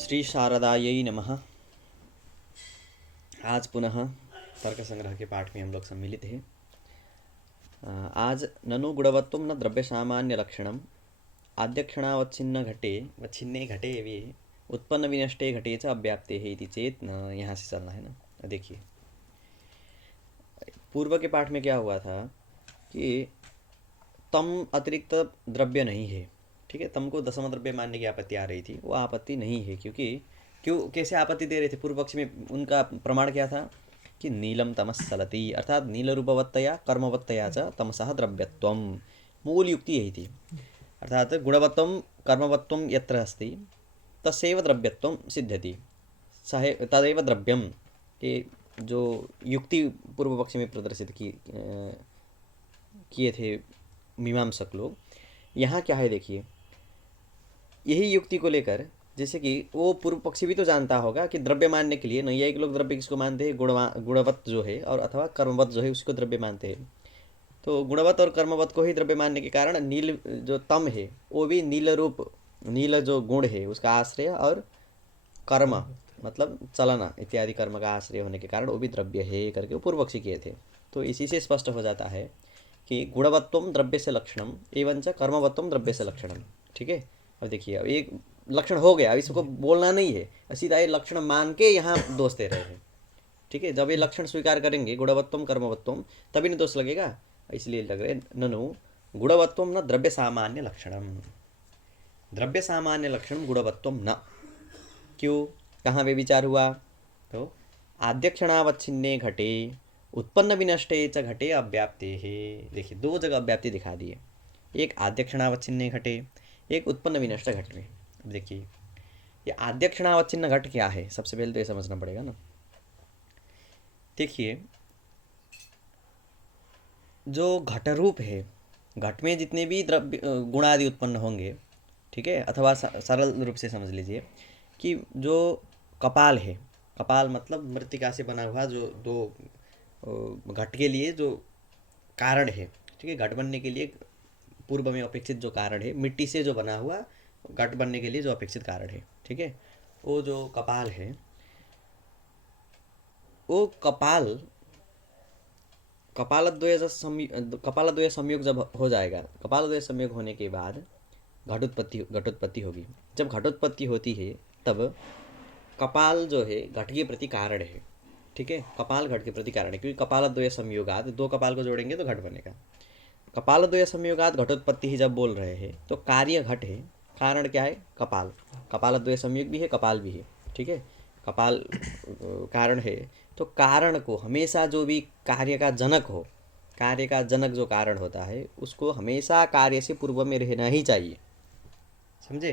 श्री शारदायै नमः। आज पुनः तर्क संग्रह के पाठ में हम लोग सम्मिलित हैं। आज ननु गुणवत्वं न द्रव्य सामान्य लक्षणम आद्यक्षणावच्छिन्न घटे व छिन्ने घटे वे उत्पन्न विनष्टे घटे च अव्याप्ते है इति चेत न। यहाँ से चलना है ना। देखिए पूर्व के पाठ में क्या हुआ था कि तम अतिरिक्त द्रव्य नहीं है। ठीक है, तम को दशम द्रव्य मानने की आपत्ति आ रही थी, वो आपत्ति नहीं है क्योंकि कैसे आपत्ति दे रहे थे पूर्व पक्ष में। उनका प्रमाण क्या था कि नीलम तमस चलती, अर्थात नील रूपवत्तया कर्मवत्तया च तमसः द्रव्यत्वम। मूल युक्ति यही थी, अर्थात गुणवत्वम कर्मवत्वम यत्र अस्ति तस्यैव द्रव्यत्वम सिद्ध्यति सह तदेव द्रव्यम। ये जो युक्ति पूर्व पक्ष में प्रदर्शित किए थे मीमांसक लोग, यहाँ क्या है देखिए, यही युक्ति को लेकर जैसे कि वो पूर्व पक्षी भी तो जानता होगा कि द्रव्य मानने के लिए नैयायिक लोग द्रव्य किसको मानते हैं, गुणवत्त जो है और अथवा कर्मवत्त जो है उसको द्रव्य मानते हैं। तो गुणवत्त और कर्मवत्त को ही द्रव्य मानने के कारण नील जो तम है वो भी नील रूप, नील जो गुण है उसका आश्रय और कर्म मतलब चलना इत्यादि कर्म का आश्रय होने के कारण वो भी द्रव्य है करके वो पूर्व पक्षी किए थे। तो इसी से स्पष्ट हो जाता है कि गुणवत्वम द्रव्य से लक्षणम एवं च कर्मवत्वम द्रव्य से लक्षणम। ठीक है, अब देखिए अब एक लक्षण हो गया, अब इसको बोलना नहीं है, सीधा ये लक्षण मान के यहाँ दोष दे रहे हैं। ठीक है, जब ये लक्षण स्वीकार करेंगे गुणवत्वम कर्मवत्वम तभी नहीं दोष लगेगा, इसलिए लग रहे ननु गुणवत्वम न द्रव्य सामान्य लक्षणम। द्रव्य सामान्य लक्षण गुणवत्वम न, क्यों, कहाँ वे विचार हुआ, तो आद्यक्षणावच्छिन्ने घटे उत्पन्न विनष्टे च घटे अव्याप्ते है। देखिए दो जगह अव्याप्ति दिखा दिए, एक आद्यक्षणावच्छिन्ने घटे, एक उत्पन्न विनष्ट घट में। अब देखिए ये आद्यक्षणावच्छिन्न घट क्या है, सबसे पहले तो ये समझना पड़ेगा ना। देखिए जो घट रूप है, घट में जितने भी द्रव्य गुण आदि उत्पन्न होंगे, ठीक है, अथवा सरल रूप से समझ लीजिए कि जो कपाल है, कपाल मतलब मृत्तिका से बना हुआ जो दो घट के लिए जो कारण है, ठीक है, घट बनने के लिए पूर्व में अपेक्षित जो कारण है, मिट्टी से जो बना हुआ घट बनने के लिए जो अपेक्षित कारण है, ठीक है, वो जो कपाल है, वो कपालद्वय संयोग जब हो जाएगा, कपालद्वय संयोग होने के बाद घटोत्पत्ति होगी। जब घटोत्पत्ति होती है तब कपाल जो है घट के प्रति कारण है। ठीक है, कपाल घट के प्रति कारण है क्योंकि कपालद्वय संयोगात, दो कपाल को जोड़ेंगे तो घट बनेगा। कपालद्वय संयोगात घटोत्पत्ति ही जब बोल रहे हैं तो कार्य घट है, कारण क्या है, कपाल। कपालद्वय संयोग भी है, कपाल भी है। ठीक है, कपाल कारण है, तो कारण को हमेशा जो भी कार्य का जनक हो, कार्य का जनक जो कारण होता है उसको हमेशा कार्य से पूर्व में रहना ही चाहिए। समझे,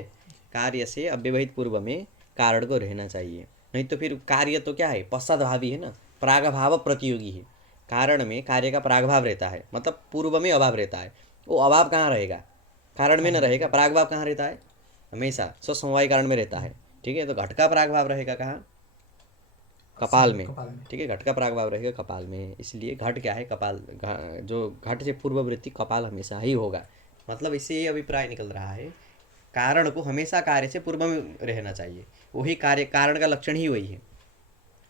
कार्य से अव्यवहित पूर्व में कारण को रहना चाहिए, नहीं तो फिर कार्य तो क्या है, पश्चाद्भावी है ना, प्रागभाव प्रतियोगी है। कारण में कार्य का प्रागभाव रहता है, मतलब पूर्व में अभाव रहता है। वो अभाव कहाँ रहेगा, कारण में न रहेगा। प्रागभाव कहाँ रहता है, हमेशा स्वसमवाय कारण में रहता है। ठीक है, तो घट का प्रागभाव रहेगा कहाँ, कपाल में। ठीक है, घट का प्रागभाव रहेगा कपाल में, इसलिए घट क्या है, कपाल। जो घट से पूर्ववृत्ति कपाल हमेशा ही होगा। मतलब इससे ये अभिप्राय निकल रहा है कारण को हमेशा कार्य से पूर्व में रहना चाहिए, वही कार्य, कारण का लक्षण ही वही है।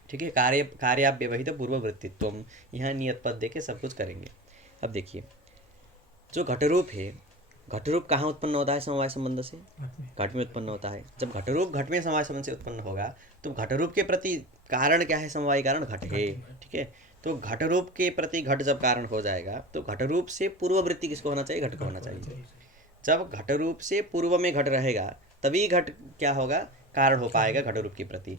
ठीक है, कार्याव्यवहित पूर्ववृत्तित्व, यहाँ नियत पद दे के सब कुछ करेंगे। अब देखिए जो घटरूप है, घटरूप कहाँ उत्पन्न होता है, समवाय संबंध से घट में उत्पन्न होता है। जब घटरूप घट में समवाय संबंध से उत्पन्न होगा तो घटरूप के प्रति कारण क्या है, समवाय कारण घट है। ठीक है, तो घटरूप के प्रति घट जब कारण हो जाएगा तो घटरूप से पूर्ववृत्ति किसको होना चाहिए, घट को होना चाहिए। जब घटरूप से पूर्व में घट रहेगा तभी घट क्या होगा, कारण हो पाएगा घटरूप के प्रति।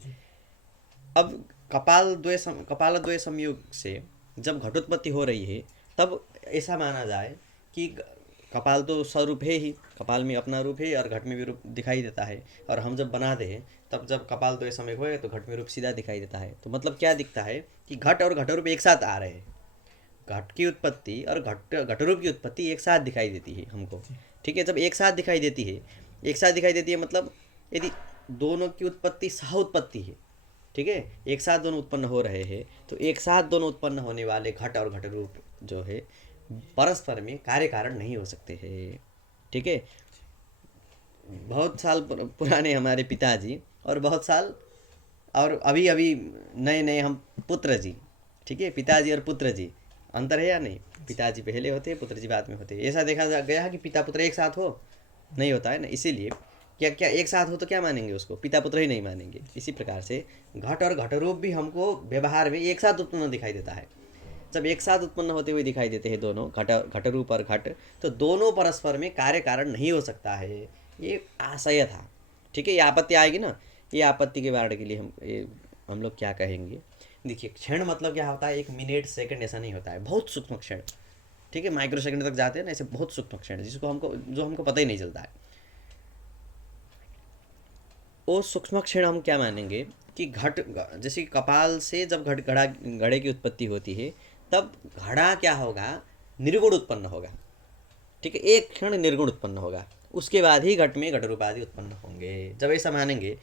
अब कपालद्वय संयोग से जब घटोत्पत्ति हो रही है तब ऐसा माना जाए कि कपाल तो स्वरूप है ही, कपाल में अपना रूप है और घट में भी रूप दिखाई देता है। और हम जब बनाते हैं तब जब कपाल द्वय संयोग होएगा तो घट में रूप सीधा दिखाई देता है। तो मतलब क्या दिखता है कि घट और घटरूप एक साथ आ रहे हैं, घट की उत्पत्ति और घटरूप की उत्पत्ति एक साथ दिखाई देती है हमको। ठीक है, जब एक साथ दिखाई देती है, एक साथ दिखाई देती है मतलब यदि दोनों की उत्पत्ति सह उत्पत्ति है, ठीक है, एक साथ दोनों उत्पन्न हो रहे हैं, तो एक साथ दोनों उत्पन्न होने वाले घट और घटरूप जो है परस्पर में कार्य कारण नहीं हो सकते हैं। ठीक है, बहुत साल पुराने हमारे पिताजी और बहुत साल और अभी अभी नए नए हम पुत्र जी, ठीक है, पिताजी और पुत्र जी, अंतर है या नहीं? पिताजी पहले होते हैं, पुत्र जी बाद में होते हैं। ऐसा देखा गया है कि पिता पुत्र एक साथ हो? नहीं होता है ना। इसीलिए क्या क्या एक साथ हो तो क्या मानेंगे उसको? पिता पुत्र ही नहीं मानेंगे। इसी प्रकार से घट और घटरूप भी हमको व्यवहार में एक साथ उत्पन्न दिखाई देता है। जब एक साथ उत्पन्न होते हुए दिखाई देते हैं दोनों, घटरूप और घट, तो दोनों परस्पर में कार्य कारण नहीं हो सकता है, ये आशय था। ठीक है, ये आपत्ति आएगी ना, ये आपत्ति के वारण के लिए हम लोग क्या कहेंगे? देखिए, क्षण मतलब क्या होता है? एक मिनट सेकंड ऐसा नहीं होता है, बहुत सूक्ष्म क्षण। ठीक है, माइक्रो सेकंड तक जाते हैं ना, ऐसे बहुत सूक्ष्म क्षण जिसको हमको पता ही नहीं चलता है। वो सूक्ष्म क्षण हम क्या मानेंगे कि जैसे कपाल से जब घड़े की उत्पत्ति होती है, तब घड़ा क्या होगा? निर्गुण उत्पन्न होगा। ठीक है, एक क्षण निर्गुण उत्पन्न होगा, उसके बाद ही घट में घट रूपादि उत्पन्न होंगे। जब ऐसा मानेंगे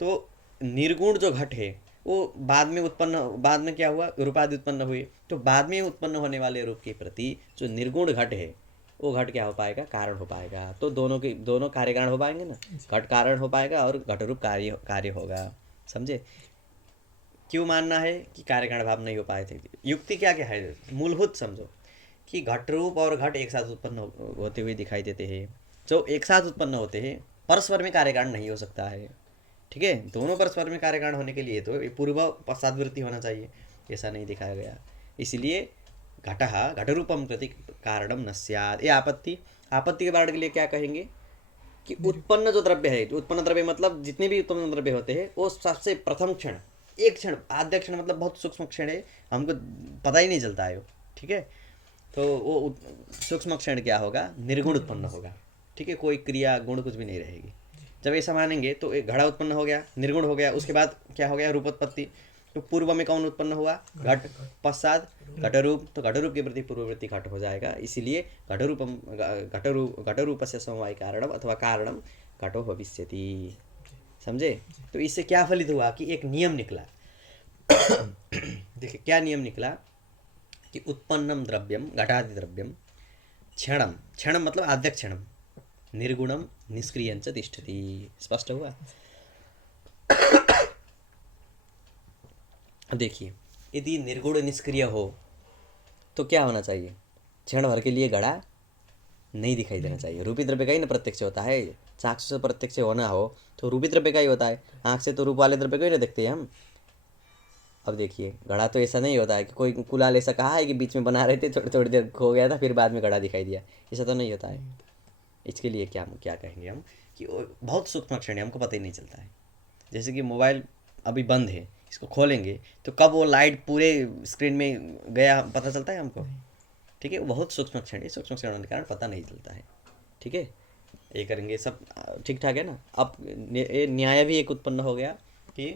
तो निर्गुण जो घट है वो बाद में क्या हुआ? रूपादि उत्पन्न हुए, तो बाद में उत्पन्न होने वाले रूप के प्रति जो निर्गुण घट है वो घट क्या हो पाएगा? कारण हो पाएगा। तो दोनों कार्य कारण हो पाएंगे ना, घट कारण हो पाएगा और घट रूप कार्य होगा। समझे? क्यों मानना है कि कार्य कारण भाव नहीं हो पाए थे? युक्ति क्या क्या है मूलभूत समझो कि घट रूप और घट एक साथ उत्पन्न होते हुए दिखाई देते हैं। जो एक साथ उत्पन्न होते हैं परस्पर में कार्य कारण नहीं हो सकता है। ठीक है, दोनों परस्पर में कार्य कारण होने के लिए तो पूर्व पश्चादवृत्ति होना चाहिए, ऐसा नहीं दिखाया गया। इसलिए घटः घटरूपम प्रति कारणम न स्यात्। ये आपत्ति के वारण के लिए क्या कहेंगे कि उत्पन्न जो द्रव्य है, उत्पन्न द्रव्य मतलब जितने भी उत्पन्न द्रव्य होते हैं वो सबसे प्रथम क्षण, एक क्षण, आद्य क्षण मतलब बहुत सूक्ष्म क्षण है, हमको पता ही नहीं चलता है वो। ठीक है, तो वो सूक्ष्म क्षण क्या होगा? निर्गुण उत्पन्न होगा। ठीक है, कोई क्रिया गुण कुछ भी नहीं रहेगी। जब ऐसा मानेंगे तो एक घड़ा उत्पन्न हो गया, निर्गुण हो गया, उसके बाद क्या हो गया? रूपोत्पत्ति। तो पूर्व में कौन उत्पन्न हुआ? घट। पश्चात घटरूप, तो घटरूप के प्रति पूर्ववर्ती घट हो जाएगा। इसीलिए घटरूप से समवाय कारणम अथवा कारणम घटो भविष्यति। समझे? तो इससे क्या फलित हुआ कि एक नियम निकला। देखिए क्या नियम निकला कि उत्पन्नम द्रव्यम घटादि द्रव्यम क्षणम, क्षणम मतलब आद्य क्षणम, निर्गुणम निष्क्रियंच तिष्ठति। स्पष्ट हुआ? देखिए, यदि निर्गुण निष्क्रिय हो तो क्या होना चाहिए? क्षण भर के लिए घड़ा नहीं दिखाई देना चाहिए। रूपी द्रव्य का ही ना प्रत्यक्ष होता है। चाक्षु से प्रत्यक्ष होना हो तो रूपी द्रव्य का ही होता है, आँख से तो रूप वाले द्रव्य को ही ना देखते हैं हम। अब देखिए, घड़ा तो ऐसा नहीं होता है कि कोई कुलाल ऐसा कहा है कि बीच में बना रहे थे, थोड़ी थोड़ी देर खो गया था, फिर बाद में घड़ा दिखाई दिया, ऐसा तो नहीं होता है। इसके लिए क्या कहेंगे हम कि बहुत सूक्ष्म क्षण है, हमको पता ही नहीं चलता है। जैसे कि मोबाइल अभी बंद है, इसको खोलेंगे तो कब वो लाइट पूरे स्क्रीन में गया पता चलता है हमको? ठीक है, वो बहुत सूक्ष्म क्षण है, सूक्ष्म क्षण होने के कारण पता नहीं चलता है। ठीक है, ये करेंगे सब ठीक ठाक है ना। अब न्याय भी एक उत्पन्न हो गया कि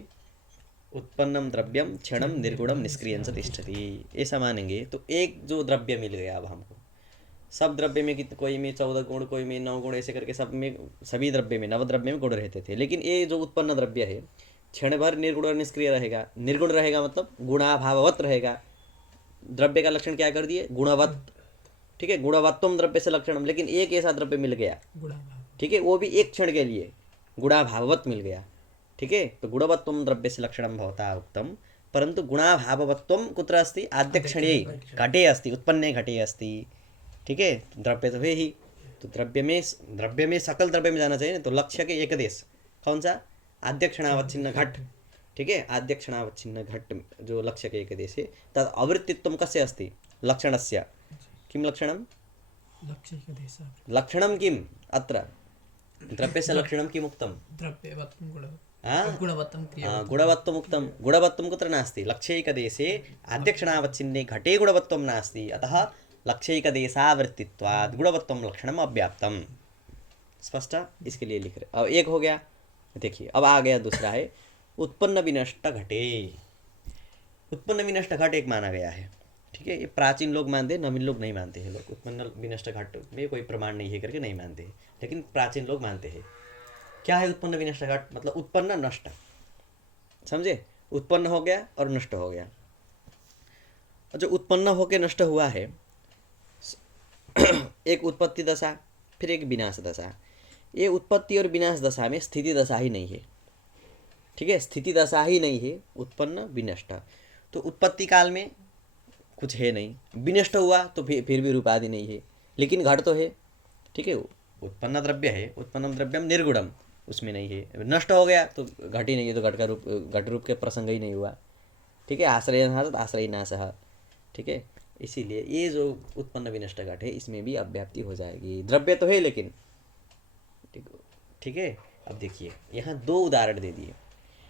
उत्पन्नम द्रव्यम क्षणम निर्गुणम निष्क्रियंच तिष्ठति। ऐसा मानेंगे तो एक जो द्रव्य मिल गया अब हमको, सब द्रव्य में कितने, कोई में 14 गुण, कोई में 9 गुण, ऐसे करके सब में, सभी द्रव्य में, नवद्रव्य में गुण रहते थे। लेकिन ये जो उत्पन्न द्रव्य है क्षण भर निर्गुण और निष्क्रिय रहेगा। निर्गुण रहेगा मतलब गुणाभाववत रहेगा। द्रव्य का लक्षण क्या कर दिए? गुणवत। ठीक है, गुणवत्तम द्रव्य से लक्षणम, लेकिन एक ऐसा द्रव्य मिल गया, ठीक है, वो भी एक क्षण के लिए गुणाभाववत मिल गया। ठीक है, तो गुणवत्तम द्रव्य से लक्षणम भवता उक्तम, परंतु गुणाभाववत्वम कुत्र अस्ति? आद्य क्षणे घटे अस्ति, उत्पन्ने घटे अस्ति। ठीक है, द्रव्य तो है ही, तो द्रव्य में सकल द्रव्य में जाना चाहिए ना। तो लक्ष्य के एक देश कौन सा? आद्य क्षणावच्छिन्न घट। ठीक है, आद्य क्षणावच्छिन्न घट जो लक्ष्य के एक देश है, तद अवृत्तित्वं कस्य अस्ति? लक्षणस्य। किं लक्षणं? लक्षणं किम् अत्र? द्रव्यस्य लक्षणं किम् उक्तं? गुणवत्वम् उक्तं। गुणवत्वं कुत्र नास्ति? लक्ष्यैकदेशे आद्यक्षणावच्छिन्ने घटे गुणवत्वं नास्ति, अतः लक्ष्यैकदेशावृत्तित्वात् गुणवत्वं लक्षणम् अव्याप्तम्। स्पष्ट? इसके लिए लिख रहे। अब एक हो गया। देखिए अब आ गया दूसरा है उत्पन्न विनष्ट घटे। उत्पन्न विनष्ट घट एक माना गया है। ठीक है, ये प्राचीन लोग मानते हैं, नवीन लोग नहीं मानते हैं। लोग उत्पन्न विनष्ट घट में कोई प्रमाण नहीं है करके नहीं मानते हैं, लेकिन प्राचीन लोग मानते हैं। क्या है उत्पन्न विनष्ट घट? मतलब उत्पन्न नष्ट। समझे? उत्पन्न हो गया और नष्ट हो गया। और जो उत्पन्न होकर नष्ट हुआ है, एक उत्पत्ति दशा, फिर एक विनाश दशा। ये उत्पत्ति और विनाश दशा में स्थिति दशा ही नहीं है। ठीक है, स्थिति दशा ही नहीं है, उत्पन्न विनष्ट। तो उत्पत्ति काल में कुछ है नहीं, विनष्ट हुआ तो फिर भी रूपादि नहीं है, लेकिन घट तो है। ठीक है, उत्पन्न द्रव्य है, उत्पन्नम द्रव्यम निर्गुणम, उसमें नहीं है। नष्ट हो गया तो घट ही नहीं है, तो घट का रूप, घट रूप के प्रसंग ही नहीं हुआ। ठीक है, आश्रय आश्रय नाशः। ठीक है, इसीलिए ये जो उत्पन्न विनष्ट घट है इसमें भी अव्याप्ति हो जाएगी। द्रव्य तो है लेकिन, ठीक है। अब देखिए यहाँ दो उदाहरण दे दिए,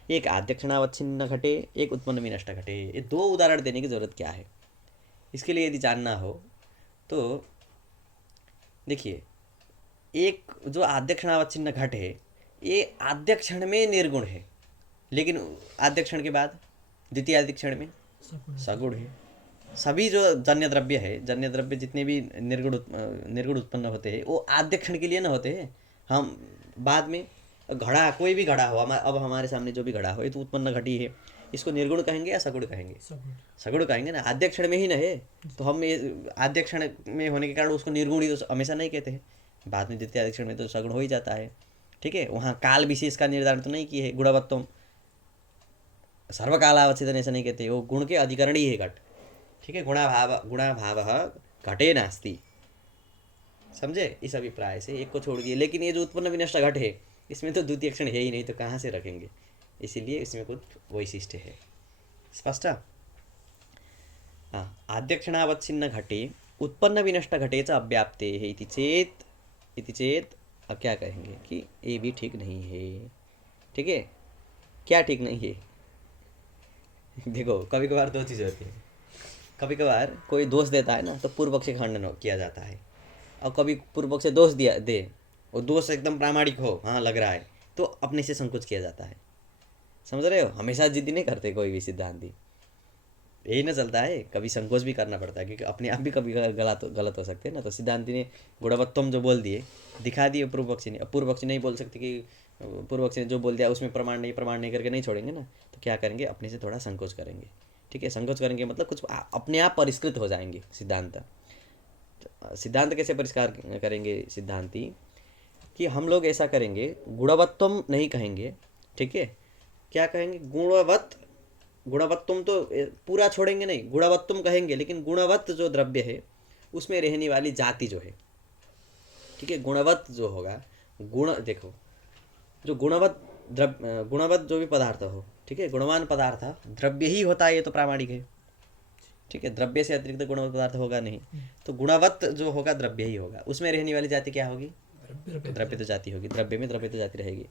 एक आद्यक्षणावच्छिन्न घटे, एक उत्पन्न विनष्ट घटे। ये दो उदाहरण देने की जरूरत क्या है? इसके लिए यदि जानना हो तो देखिए, एक जो आद्यक्षणावच्छिन्न घट है ये आद्यक्षण में निर्गुण है, लेकिन आद्यक्षण के बाद द्वितीय आद्यक्षण में सगुण है। सभी जो जन्य द्रव्य है, जन्य द्रव्य जितने भी निर्गुण उत्पन्न होते हैं वो आद्यक्षण के लिए ना होते हैं। हम बाद में घड़ा, कोई भी घड़ा हो, अब हमारे सामने जो भी घड़ा हो ये तो उत्पन्न घटी है, इसको निर्गुण कहेंगे या सगुण कहेंगे? सगुण कहेंगे ना, आद्यक्षण में ही ना है। तो हम आद्यक्षण में होने के कारण उसको निर्गुण ही तो हमेशा नहीं कहते हैं, बाद में द्वितीय आद्यक्षण में तो सगुण हो ही जाता है। ठीक है, वहाँ काल विशेष का निर्धारण तो नहीं किए है, गुणवत्तम सर्वकालावच्छेदन ऐसा नहीं कहते, वो गुण के अधिकरण ही है घट। ठीक है, गुणाभाव घटे नास्ति, समझे? इस अभिप्राय से एक को छोड़ दिए। लेकिन ये जो उत्पन्न विनष्ट घट है इसमें तो द्वितीय क्षण है ही नहीं, तो कहाँ से रखेंगे? इसीलिए इसमें कुछ वैशिष्ट्य है। स्पष्ट? हाँ, आद्यक्षणावच्छिन्न घटे उत्पन्न विनष्ट घटे च अव्याप्ते है इति चेत अब क्या कहेंगे कि ये भी ठीक नहीं है। ठीक है, क्या ठीक नहीं है? देखो कभी कभार दो चीज़ होती है, कभी कभार कोई दोष देता है ना तो पूर्व पक्ष खंडन किया जाता है, और कभी पूर्व पक्ष दोष दिया दे और दोष एकदम प्रामाणिक हो, हाँ लग रहा है, तो अपने से संकोच किया जाता है। समझ रहे हो? हमेशा जिद्दी नहीं करते कोई भी सिद्धांती, यही ना चलता है, कभी संकोच भी करना पड़ता है, क्योंकि अपने आप भी कभी गलत हो सकते हैं ना। तो सिद्धांति ने गुणवत्तम जो बोल दिए दिखा दिए पूर्व पक्षी ने, अब पूर्व पक्षी नहीं बोल सकते कि पूर्व पक्षी ने जो बोल दिया उसमें प्रमाण नहीं करके नहीं छोड़ेंगे ना, तो क्या करेंगे, अपने से थोड़ा संकोच करेंगे। ठीक है, संकोच करेंगे मतलब कुछ अपने आप परिष्कृत हो जाएंगे सिद्धांत। सिद्धांत कैसे परिष्कार करेंगे सिद्धांति? कि हम लोग ऐसा करेंगे, गुणवत्तम नहीं कहेंगे। ठीक है, क्या कहेंगे? गुणवत्तम तो पूरा छोड़ेंगे नहीं, गुणवत्तम कहेंगे, लेकिन गुणवत्त जो द्रव्य है उसमें रहने वाली जाति जो है, ठीक है, गुणवत्त जो होगा, गुण देखो, जो गुणवत्त जो भी पदार्थ हो, ठीक है, गुणवान पदार्थ द्रव्य ही होता है, ये तो प्रामाणिक है। ठीक है, द्रव्य से अतिरिक्त गुणवत्त पदार्थ होगा नहीं, तो गुणवत्त जो होगा द्रव्य ही होगा। उसमें रहने वाली जाति क्या होगी? द्रव्य तो जाति होगी, द्रव्य में द्रव्य तो जाति रहेगी।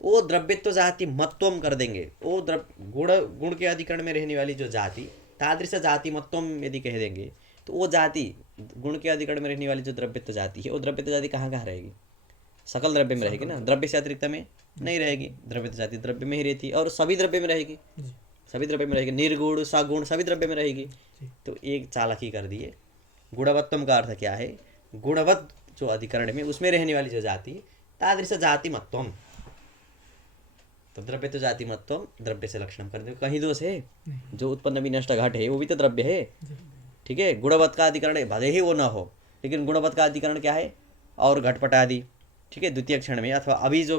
वो द्रव्य तो जाति मत्वम कर देंगे, वो गुण के अधिकरण में रहने वाली जो जाति, तादृश जाति मत्वम यदि कह देंगे तो वो जाति, गुण के अधिकरण में रहने वाली जो द्रव्यत्व जाति है, वो द्रव्यत्व जाति कहाँ कहाँ रहेगी? सकल द्रव्य में रहेगी ना, द्रव्य से अतिरिक्त में नहीं रहेगी। द्रव्यत्व जाति द्रव्य में ही रहती है और सभी द्रव्य में रहेगी, सभी द्रव्य में रहेगी, निर्गुण सगुण सभी द्रव्य में रहेगी। तो एक चालाकी कर दिए, गुणवत्तम का अर्थ क्या है? गुणवत्त जो अधिकरण में उसमें रहने वाली जो जाति, तादृश जाति मत्वम, तो द्रव्य तो जाति मत्वम द्रव्य से लक्षणम कर दो। कहीं दोष है? जो उत्पन्न विनष्ट घट है वो भी तो द्रव्य है। ठीक है, गुणवत्त का अधिकरण भले ही वो ना हो, लेकिन गुणवत्त का अधिकरण क्या है? और घटपट आदि। ठीक है, द्वितीय क्षण में अथवा अभी जो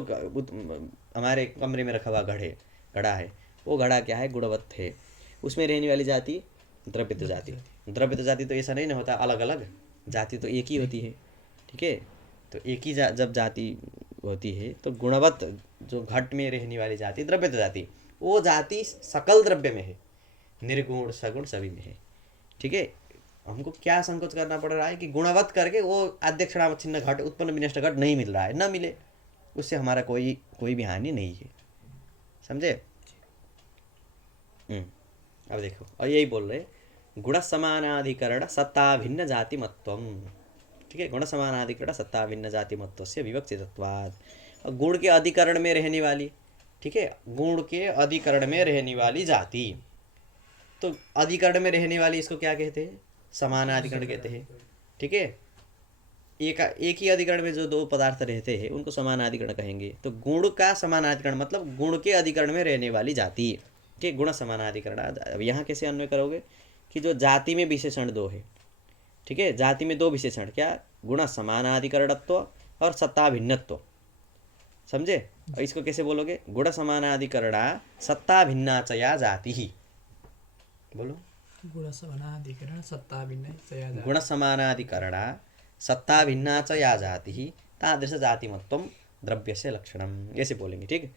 हमारे कमरे में रखा हुआ घड़ा है, वो घड़ा क्या है? गुणवत्त है। उसमें रहने वाली जाति द्रव्य तो जाति। द्रव्य तो जाति तो ऐसा नहीं ना होता अलग अलग, जाति तो एक ही होती है। ठीक है, तो एक ही जब जाति होती है तो गुणवत्त जो घट में रहने वाली जाति द्रव्य तो जाति, वो जाति सकल द्रव्य में है, निर्गुण सगुण सभी में है। ठीक है, हमको क्या संकोच करना पड़ रहा है कि गुणवत्त करके वो आद्यक्षणावच्छिन्न घट, उत्पन्न विनष्ट घट नहीं मिल रहा है, ना मिले, उससे हमारा कोई भी हानि नहीं है। समझे? अब देखो, और यही बोल रहे, गुण समानाधिकरण सत्ता भिन्न जाति मत्वम। ठीक है, गुण समानाधिकरण सत्ता भिन्न जाति मत्व से विवक्षितत्वात्। गुण के अधिकरण में रहने वाली, ठीक है, गुण के अधिकरण में रहने वाली जाति, तो अधिकरण में रहने वाली इसको क्या कहते हैं? समानाधिकरण कहते हैं। ठीक है, एक ही अधिकरण में जो दो पदार्थ रहते हैं उनको समानाधिकरण कहेंगे। तो गुण का समानाधिकरण मतलब गुण के अधिकरण में रहने वाली जाति, ठीक, गुण समानाधिकरण। अब यहाँ कैसे अन्वय करोगे कि जो जाति में विशेषण दो है, ठीक है, जाति में दो विशेषण, क्या? गुण समानाधिकरणत्व और सत्ता भिन्नत्व। समझे? और इसको कैसे बोलोगे? गुण समानाधिकरणा सत्ता भिन्ना च या जाति ही। बोलो। गुण समानाधिकरण सत्ता भिन्न चया जाति। गुण समानाधिकरणा सत्ता भिन्ना च या जाति ही तादृश जातिमत्वम द्रव्यस्य लक्षणम, ऐसे बोलेंगे। ठीक है।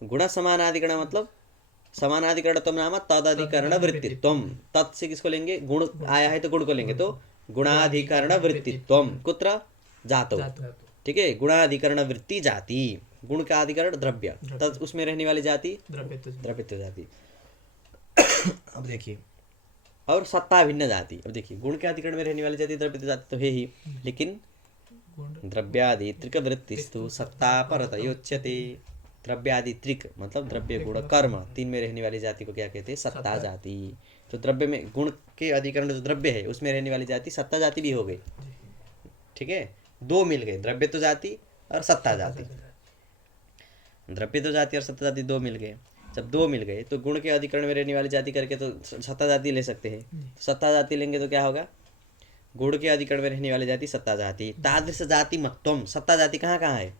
गुण समानाधिकरण मतलब समानाधिकरणत्वम नाम तदधिकरण वृत्तित्वम। तत् से किसको लेंगे? गुण आया है तो गुण को लेंगे, तो गुणाधिकरण वृत्तित्वम कुत्र जातो। ठीक है। गुणाधिकरण वृत्ति जाति, गुण का अधिकरण द्रव्य, तत् उसमें रहने वाली जाति द्रव्यत्व जाति। अब देखिए, और सत्ता भिन्न जाति। अब देखिए, गुण के अधिकरण में रहने वाली जाति द्रव्यत्व जाति तो है ही, लेकिन द्रव्यादि त्रिक वृत्तिस्तु सत्ता परतयोच्यते। द्रव्यादि त्रिक मतलब द्रव्य गुण कर्म, तीन में रहने वाली जाति को क्या कहते हैं? सत्ता जाति। तो द्रव्य में गुण के अधिकरण जो द्रव्य है उसमें रहने वाली जाति सत्ता जाति भी हो गई। ठीक है। दो मिल गए, द्रव्यत्व जाति और सत्ता जाति। द्रव्यत्व जाति और सत्ता जाति दो मिल गए। जब दो मिल गए तो गुण के अधिकरण में रहने वाली जाति करके तो सत्ता जाति ले सकते हैं। सत्ता जाति लेंगे तो क्या होगा? गुण के अधिकरण में रहने वाली जाति सत्ता जाति। तादृश जाति मत्वम, सत्ता जाति कहाँ कहाँ है?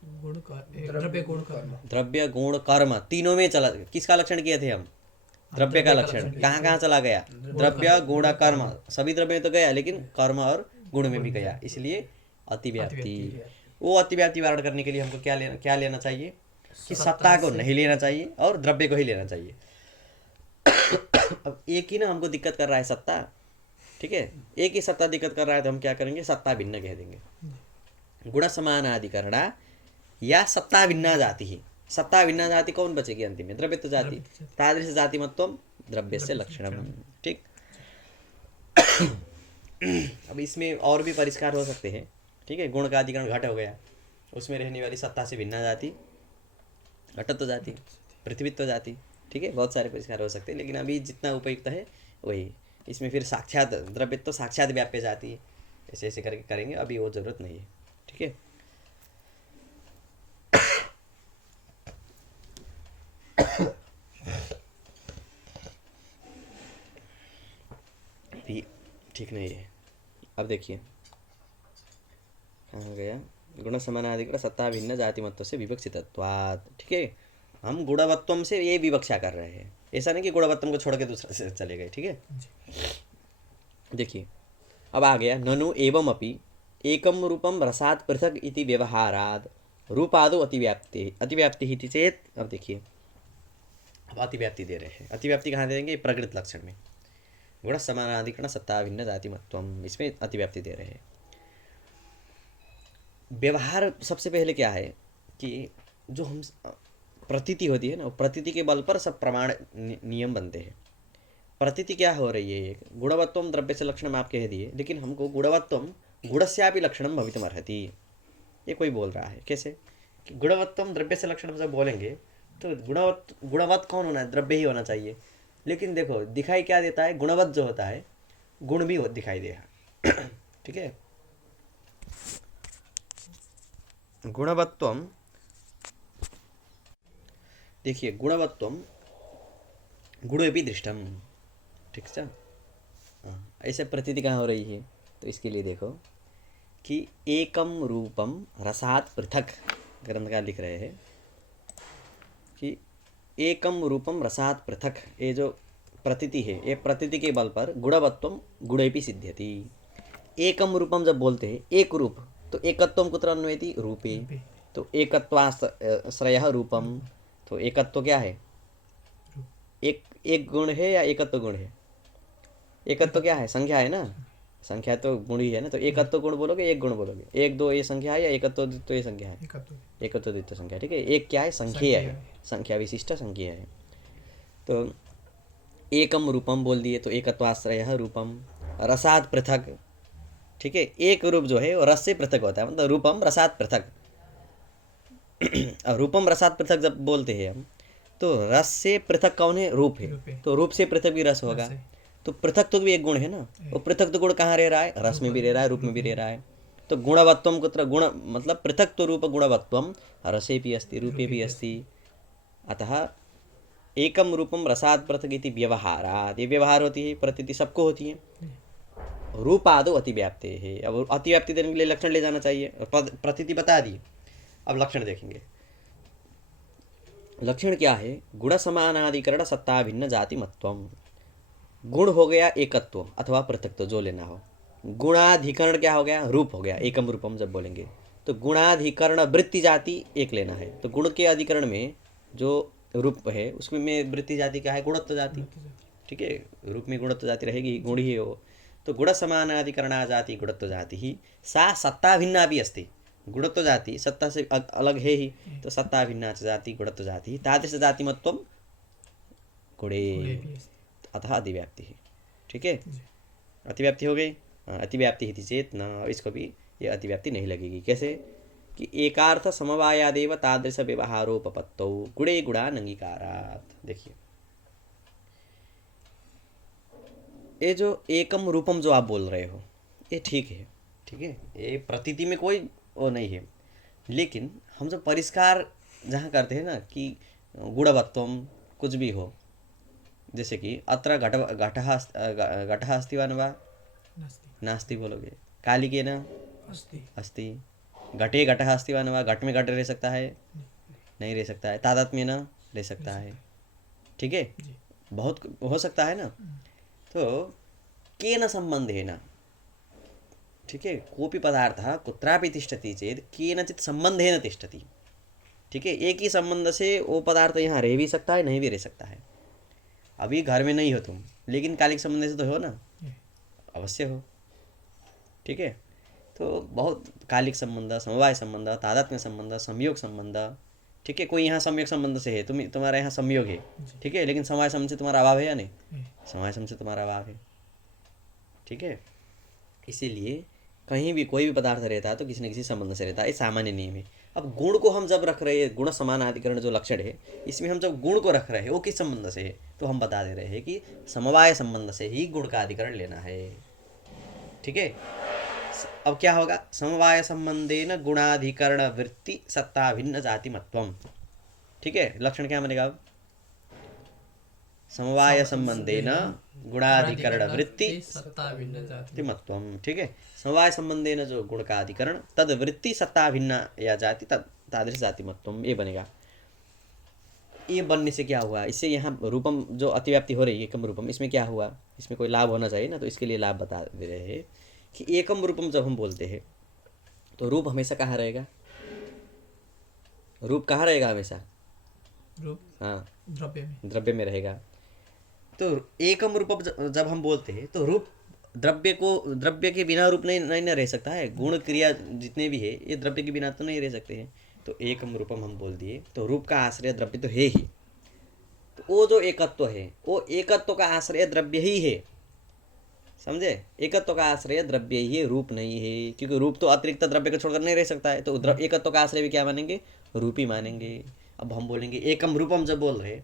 द्रव्य गुण कर्म तीनों में चला। किसका लक्षण किए थे हम? द्रव्य का लक्षण। कहाँ कहाँ चला गया? द्रव्य गुण कर्म, सभी द्रव्य में तो गया, लेकिन कर्म और गुण में भी गया, इसलिए अतिव्याप्ति। वो अतिव्याप्ति वारण करने के लिए हमको क्या लेना चाहिए? कि सत्ता को नहीं लेना चाहिए और द्रव्य को ही लेना चाहिए। अब एक ही ना हमको दिक्कत कर रहा है, सत्ता। ठीक है। एक ही सत्ता दिक्कत कर रहा है तो हम क्या करेंगे? सत्ता भिन्न कह देंगे। गुण समानाधिकरणा या सत्ता भिन्ना जाति ही। सत्ता भिन्ना जाति कौन बचेगी अंतिम में? द्रव्यत्व जाति। तादृश जातिमत्वम द्रव्यस्य लक्षणम। ठीक। अब इसमें और भी परिष्कार हो सकते हैं। ठीक है। गुण का अधिकरण घट हो गया, उसमें रहने वाली सत्ता से भिन्ना जाति घटत्व जाति, पृथ्वीत्व जाति। ठीक है। बहुत सारे परिष्कार हो सकते हैं, लेकिन अभी जितना उपयुक्त है वही। इसमें फिर साक्षात द्रव्यत्व साक्षात व्याप्य जाति, ऐसे ऐसे करके करेंगे, अभी वो जरूरत नहीं है। ठीक है। ठीक नहीं है। अब देखिए कहाँ गया? गुण समानाधिकरण सत्ता भिन्न जातिमत्व से विवक्षितत्वात्। ठीक है। हम गुणवत्वम से ये विवक्षा कर रहे हैं, ऐसा नहीं कि गुणवत्तम को छोड़ के दूसरा से चले गए। ठीक है। देखिए अब आ गया ननु एवं अपि एकम रूपम रसात् पृथक इति व्यवहाराद रूपादो अतिव्याप्ति ही चेत। अब देखिए, अब अतिव्याप्ति दे रहे हैं। अतिव्याप्ति कहाँ दे देंगे? प्रकृत लक्षण में। गुण समानाधिकरण सत्ता भिन्न जातिमत्वम, इसमें अतिव्याप्ति दे रहे हैं। व्यवहार सबसे पहले क्या है कि जो हम प्रतीति होती है ना, प्रतीति के बल पर सब प्रमाण नियम बनते हैं। प्रतीति क्या हो रही है? एक गुणवत्वम द्रव्य से लक्षणम आप कह दिए, लेकिन हमको गुणवत्वम गुणस्यापि लक्षणम भवितुमर्हति, ये कोई बोल रहा है। कैसे? कि गुणवत्वम द्रव्य से लक्षणम जब बोलेंगे तो गुणवत्त कौन होना है? द्रव्य ही होना चाहिए। लेकिन देखो दिखाई क्या देता है? गुणवत्त जो होता है गुण भी दिखाई देगा। ठीक है। गुणवत्वम, देखिए गुणवत्वम गुणेपि दृष्टम। ठीक है। ऐसे प्रतीति कहाँ हो रही है? तो इसके लिए देखो कि एकम रूपम रसात् पृथक, ग्रंथकार लिख रहे हैं कि एकम रूपम रसात् पृथक, ये जो प्रतीति है ये प्रतीति के बल पर गुणवत्वम गुणेपि सिद्ध्यति। एकम रूपम जब बोलते हैं एक रूप, तो एकत्वम कुत्र अन्वयति? रूपे। तो एकत्वाश्रयः रूपम, तो एकत्व क्या है? एक गुण है या एकत्व गुण है? एकत्व क्या है? संख्या है ना, संख्या तो गुण ही है ना। तो एकत्व गुण बोलोगे, एक गुण बोलोगे। एक दो ये संख्या है या एकत्व द्वित्व ये संख्या है? एकत्व द्वित्व संख्या। ठीक है। एक क्या है? संख्या है, संख्या विशिष्ट संख्या है। तो एकम रूपम बोल दिए तो एकत्वाश्रयः रूपम रसात् पृथक। ठीक है। एक रूप जो है वो रस से पृथक होता है, मतलब रूपम रसात् पृथक। रूपम रसात् पृथक जब बोलते हैं हम, तो रस से पृथक कौन है? रूप है। तो रूप से पृथक भी रस होगा। तो पृथक तो भी एक गुण है ना। वो पृथक तो गुण कहाँ रह रहा है? रस में भी रह रहा है, रूप में भी रह रहा है। तो गुणवत्वम कुत्र? गुण मतलब पृथक तो रूप गुणवत्वम रसेपि अस्ति रूपेपि अस्ति। अतः एकम रूपम रसात् पृथक इति व्यवहारात्, ये व्यवहार होती है, प्रतीति सबको होती है। रूपादो अतिव्याप्ते है। अब अतिव्याप्ति देने के लिए लक्षण ले जाना चाहिए। प्रतीति बता दी, अब लक्षण देखेंगे। लक्षण क्या है? गुण समानाधिकरण सत्ता भिन्न जाति मत्वम। गुण हो गया एकत्व अथवा पृथकत्व, जो लेना हो। गुणाधिकरण क्या हो गया? रूप हो गया, एकम रूपम जब बोलेंगे तो गुणाधिकरण वृत्ति जाति एक लेना है। तो गुण के अधिकरण में जो रूप है उसमें में वृत्ति जाति क्या है? गुणत्व जाति। ठीक है, रूप में गुणत्व जाति रहेगी, गुण ही है वो। तो गुण समानाधिकरणा जाति गुणत्व जाति ही सा सत्ता भिन्ना भी अस्ति। गुणत्व जाति सत्ता से अलग है ही, तो सत्ता भिन्ना च जाति गुणत्व जाति तादृश जातिमत्वम गुणे अतः अतिव्याप्ति है। ठीक है, अतिव्याप्ति हो गई। अतिव्याप्ति ही चेत न, इसको भी ये अतिव्याप्ति नहीं लगेगी। कैसे कि एकार्थ समवायादेव तादृश व्यवहारोपपत्तौ गुणे गुणानंगीकारात्। देखिए ये जो एकम रूपम जो आप बोल रहे हो ये ठीक है, ठीक है, ये प्रतीति में कोई वो नहीं है। लेकिन हम जब परिष्कार जहाँ करते हैं ना कि गुणवत्वम कुछ भी हो, जैसे कि अत्र घटः अस्ति वा न वा? नास्ति बोलोगे। कालिकेन अस्ति। घटे घटः अस्ति वा न वा? घट में घट रह सकता है? नहीं रह सकता है। तादात्म्येन रह सकता है। ठीक है, बहुत हो सकता है ना। तो केन सम्बन्धेन, ठीक है, कोऽपि पदार्थः कुत्रापि तिष्ठति चेत केनचित् सम्बन्धेन तिष्ठति। ठीक है, एक ही संबंध से वो पदार्थ यहाँ रह भी सकता है, नहीं भी रह सकता है। अभी घर में नहीं हो तुम, लेकिन कालिक संबंध से तो हो ना, अवश्य हो। ठीक है, तो बहुत कालिक संबंध, समवाय संबंध, तादात्म्य संबंध, संयोग संबंध। ठीक है, कोई यहाँ संयोग संबंध से है, तुम्हारा यहाँ संयोग है। ठीक है, लेकिन समवाय संबंध से तुम्हारा अभाव है या नहीं? समवाय संबंध से तुम्हारा अभाव है। ठीक है, इसीलिए कहीं भी कोई भी पदार्थ रहता है तो किसी न किसी संबंध से रहता है, ये सामान्य नियम है। अब गुण को हम जब रख रहे हैं, गुण समानाधिकरण जो लक्षण है, इसमें हम जब गुण को रख रहे हैं वो किस संबंध से है, तो हम बता दे रहे हैं कि समवाय संबंध से ही गुण का अधिकरण लेना है। ठीक है, अब क्या होगा? समवाय संबंधेन गुणाधिकरण वृत्ति सत्ता भिन्न जाति मत्वम। ठीक है, लक्षण क्या बनेगा अब? समवाय संबंधेन गुणाधिकरण वृत्ति सत्ता भिन्न जाति मत्वम। ठीक है, समवाय संबंधेन जो गुण का अधिकरण तद वृत्ति सत्ता भिन्न या जाति तद तादृश जाति मत्वम, ये बनेगा। ये बनने से क्या हुआ? इससे यहाँ रूपम जो अतिव्याप्ति हो रही है एकम रूपम, इसमें क्या हुआ? इसमें कोई लाभ होना चाहिए ना, तो इसके लिए लाभ बता दे रहे हैं कि एकम रूपम जब हम बोलते हैं तो रूप हमेशा कहाँ रहेगा? रूप कहाँ रहेगा हमेशा? रूप हाँ, द्रव्य में रहेगा। तो एकम रूप जब हम बोलते हैं तो रूप द्रव्य के बिना रूप नहीं रह सकता है। गुण क्रिया जितने भी है ये द्रव्य के बिना तो नहीं रह सकते हैं। तो एकम रूपम हम बोल दिए तो रूप का आश्रय द्रव्य तो है ही। तो वो जो एकत्व है वो एकत्व का आश्रय द्रव्य ही है, समझे? एकत्व का आश्रय द्रव्य ही है, रूप नहीं है, क्योंकि रूप तो अतिरिक्त द्रव्य को छोड़कर नहीं रह सकता है। तो एकत्व का आश्रय भी क्या मानेंगे? रूप ही मानेंगे। अब हम बोलेंगे एकम रूपम जब बोल रहे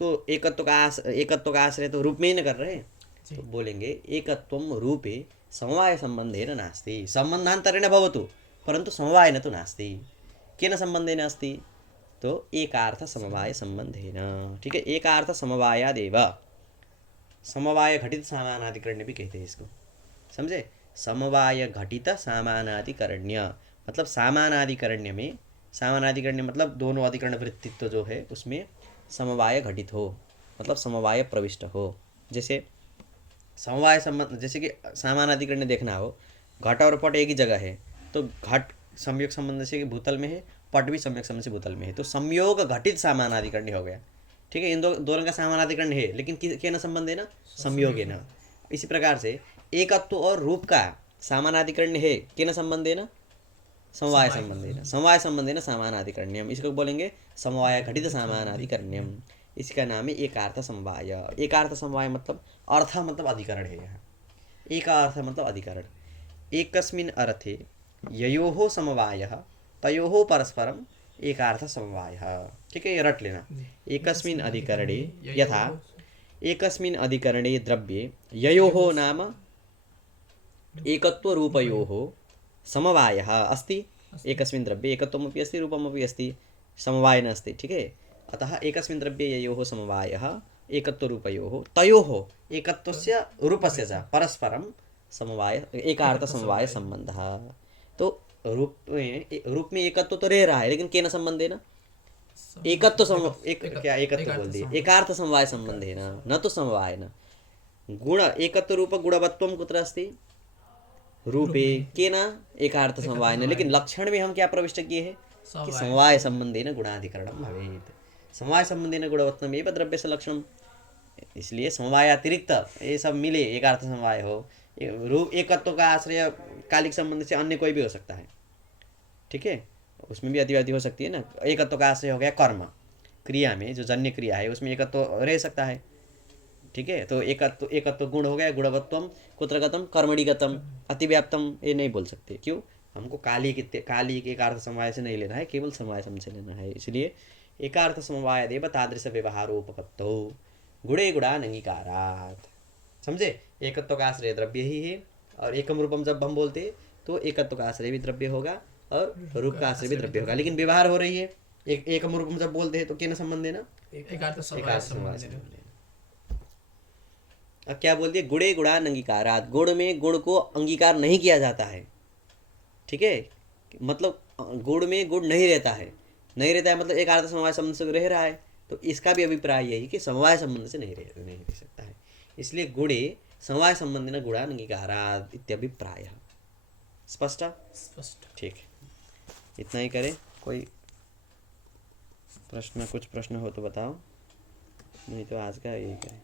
तो एकत्व का आश्रय तो रूप में ही न कर रहे, तो बोलेंगे एकत्वम रूपे समवाय संबंधेन नास्ति। संबंधांतरेण भवतु परंतु समवायेन तो नास्ति। केन संबंधेन अस्ति? तो एकार्थ समवाय संबंधेन। ठीक है, एकार्थ समवायादेव। समवाय घटित सामानाधिकरण्य भी कहते हैं इसको, समझे? समवाय घटित सामानाधिकरण्य मतलब सामानाधिकरण्य में, सामानाधिकरण्य मतलब दोनों अधिकरण वृत्तित्व जो है उसमें समवाय घटित हो, मतलब समवाय प्रविष्ट हो। जैसे समवाय संबंध, जैसे कि सामानाधिकरण देखना हो, घट और पट एक ही जगह है तो घट संयोग संबंध से भूतल में है, पट भी संयोग संबंध से भूतल में है, तो संयोग घटित सामानाधिकरण हो गया। ठीक है, इन दोनों का सामानाधिकरण है, लेकिन के न संबंध है ना? संयोग है ना। इसी प्रकार से एकत्व और रूप का सामानाधिकरण है, के न संबंध है ना? समवाय संबंध है ना। समवाय संबंध है ना सामानाधिकरण्यम, इसको बोलेंगे समवाय घटित सामानाधिकरण्यम। इसका नाम है एकार्थ समवाय। एकार्थ समवाय मतलब अर्थ मतलब अधिकरण है यहाँ। एक अर्थ मतलब अधिकरण। एकस्मिन् अर्थे ययोः समवायः तयोः परस्परम एकार्थ समवायः। ठीक है, ये रट लेना। एकस्मिन् अधिकरणे यथा एकस्मिन् अधिकरणे द्रव्ये ययोः नाम एकत्व रूपयोः समवायः अस्ति। एकस्मिन् द्रव्ये एकत्वमपि अस्ति रूपमपि अस्ति, समवायेन अस्ति। ठीक है, अतः एकस्मिन् द्रव्ये ययोः समवायः एकत्व रूपयोः तयोः एकत्वस्य रूपस्य च परस्परं समवाय एकार्थ समवाय संबंधः। तो रूप में एकत्व तो रह रहा है, लेकिन केन संबंधेन? एकत्व बोल दिए, एकार्थ समवाय संबंधे न तो समवाय न गुण एकत्व रूप गुणवत्वम कुत्र अस्ति रूपे केन एकार्थ समवाय न, लेकिन लक्षण में हम क्या प्रविष्ट किए हैं कि समवाय संबंधेन गुणाधिकरणम भवेत्, समवाय संबंधेन गुणवत्तम एव द्रव्यस्य लक्षणम। इसलिए समवाय अतिरिक्त ये सब मिले एकार्थ समवाय हो, रूप एकत्व का आश्रय कालिक संबंध से अन्य कोई भी हो सकता है, ठीक है, उसमें भी अतिव्याप्ति हो सकती है ना। एकत्व का आश्रय हो गया कर्म, क्रिया में जो जन्य क्रिया है उसमें एकत्व रह सकता है, ठीक है। तो एकत्व गुण हो गया, गुणवत्वम कुत्र गतम कर्मणि गतम, अतिव्याप्तम ये नहीं बोल सकते, क्यों, हमको काली के एकार्थ समवाय से नहीं लेना है, केवल समवाय से लेना है। इसलिए एकार्थ समवाय देव तादृश व्यवहारोपपत्तो गुणे गुणानंगीकारात्, समझे। एकत्व का आश्रय द्रव्य ही है, और एकम रूपम जब हम बोलते तो एकत्व का आश्रय भी द्रव्य होगा और रूप का आश्रय भी द्रव्य होगा, लेकिन व्यवहार हो रही है। एकम रूपम जब बोलते हैं तो केन संबंध है ना, एकार्थ समवाय संबंध। अब क्या बोल दिए, गुणे गुणानंगीकारात्, गुण में गुण को अंगीकार नहीं किया जाता है, ठीक है, मतलब गुण में गुण नहीं रहता है, मतलब एक अर्थ समवाय संबंध से रह रहा है, तो इसका भी अभिप्राय यही कि समवाय संबंध से नहीं रह सकता है। इसलिए गुणे समवाय संबंधिन गुणानंगीकारात् इत्यभिप्रायः। स्पष्ट, ठीक है, इतना ही करें। कोई प्रश्न, कुछ प्रश्न हो तो बताओ, नहीं तो आज का यही करें।